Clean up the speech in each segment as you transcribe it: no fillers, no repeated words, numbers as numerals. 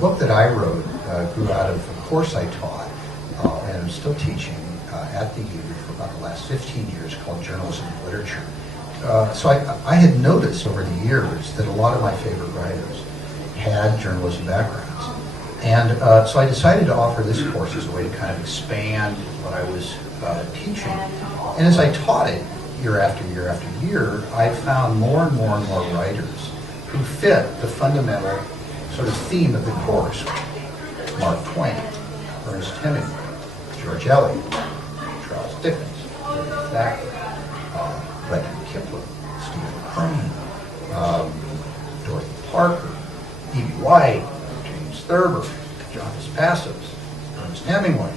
book that I wrote grew out of a course I taught, and I'm still teaching at the U for about the last 15 years, called Journalism and Literature. So I had noticed over the years that a lot of my favorite writers had journalism backgrounds. And so I decided to offer this course as a way to kind of expand what I was teaching. And as I taught it year after year after year, I found more and more and more writers who fit the fundamental sort of theme of the course. Mark Twain, Ernest Hemingway, George Eliot, Charles Dickens, William Thackeray, Rudyard Kipling, Stephen Crane, Dorothy Parker, E.B. White, James Thurber, John Dos Passos, Ernest Hemingway.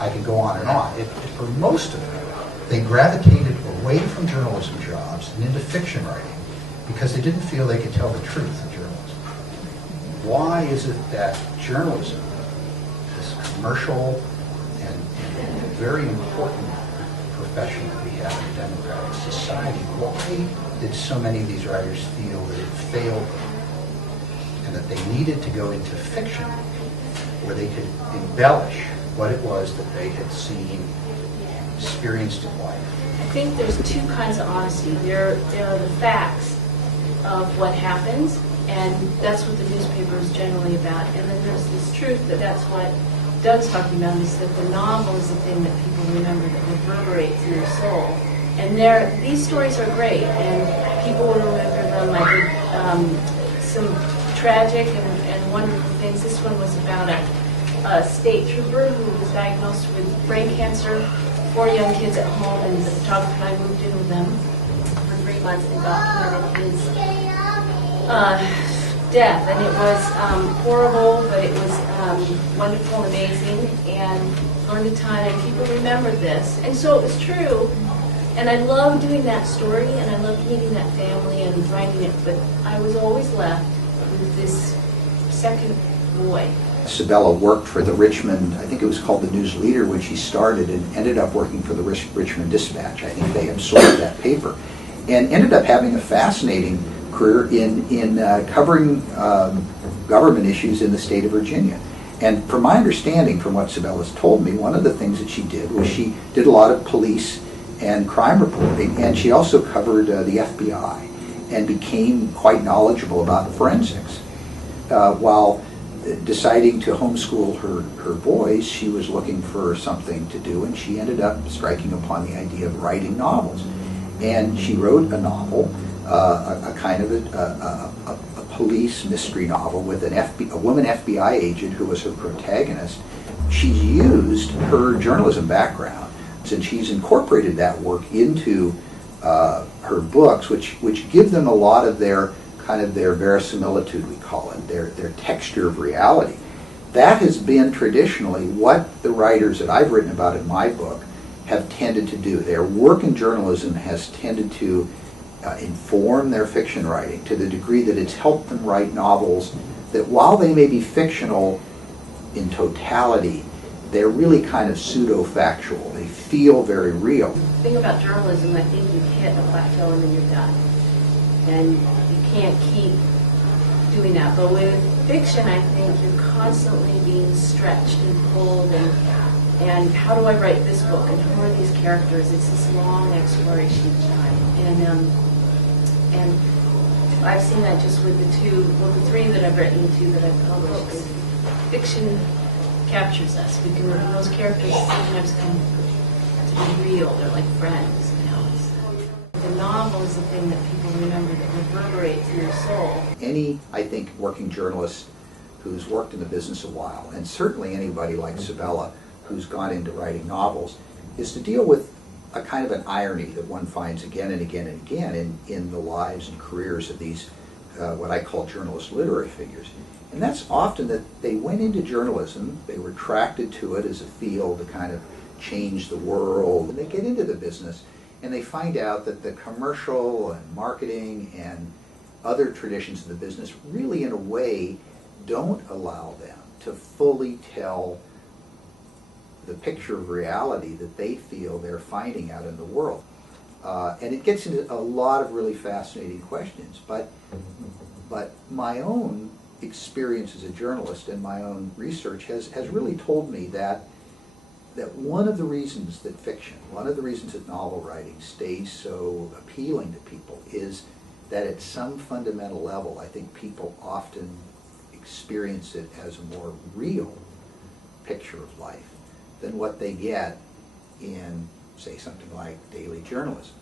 I could go on and on. For most of them, they gravitated away from journalism jobs and into fiction writing because they didn't feel they could tell the truth in journalism. Why is it that journalism, this commercial and very important profession that we have in a democratic society, why did so many of these writers feel that it failed them and that they needed to go into fiction where they could embellish what it was that they had seen, experienced in life? I think there's two kinds of honesty. There are the facts of what happens, and that's what the newspaper is generally about. And then there's this truth that's what Doug's talking about, is that the novel is the thing that people remember, that reverberates in their soul. And these stories are great, and people will remember them. I did some tragic and wonderful things. This one was about a state trooper who was diagnosed with brain cancer, 4 young kids at home, and the photographer and I moved in with them for 3 months and documented his death. And it was horrible, but it was wonderful and amazing, and learned a ton, and people remembered this. And so it was true, and I loved doing that story, and I loved meeting that family and writing it, but I was always left with this second void. Sabella worked for the Richmond, I think it was called the News Leader when she started, and ended up working for the Richmond Dispatch. I think they absorbed that paper, and ended up having a fascinating career in covering government issues in the state of Virginia. And from my understanding, from what Sabella's told me, one of the things that she did was she did a lot of police and crime reporting, and she also covered the FBI and became quite knowledgeable about the forensics. While deciding to homeschool her boys, she was looking for something to do, and she ended up striking upon the idea of writing novels. And she wrote a novel, a kind of a police mystery novel with a woman FBI agent who was her protagonist. She used her journalism background, and she's incorporated that work into her books, which give them a lot of their verisimilitude, we call it, their texture of reality. That has been traditionally what the writers that I've written about in my book have tended to do. Their work in journalism has tended to inform their fiction writing to the degree that it's helped them write novels that, while they may be fictional in totality, they're really kind of pseudo-factual. They feel very real. The thing about journalism, I think you hit a plateau and then you're done. And you can't keep doing that. But with fiction, I think you're constantly being stretched and pulled, and how do I write this book, and who are these characters? It's this long exploration of time. And I've seen that just with the 3 that I've written, the 2 that I've published. Fiction captures us. Those characters sometimes come to be real. They're like friends. The novel is the thing that people remember, that reverberates in their soul. Any, I think, working journalist who's worked in the business a while, and certainly anybody like Sabella who's gone into writing novels, is to deal with a kind of an irony that one finds again and again and again in the lives and careers of these, what I call journalist literary figures. And that's often that they went into journalism, they were attracted to it as a field to kind of change the world, and they get into the business, and they find out that the commercial and marketing and other traditions of the business really, in a way, don't allow them to fully tell the picture of reality that they feel they're finding out in the world. And it gets into a lot of really fascinating questions. But my own experience as a journalist and my own research has really told me that one of the reasons that fiction, one of the reasons that novel writing stays so appealing to people is that at some fundamental level, I think people often experience it as a more real picture of life than what they get in, say, something like daily journalism.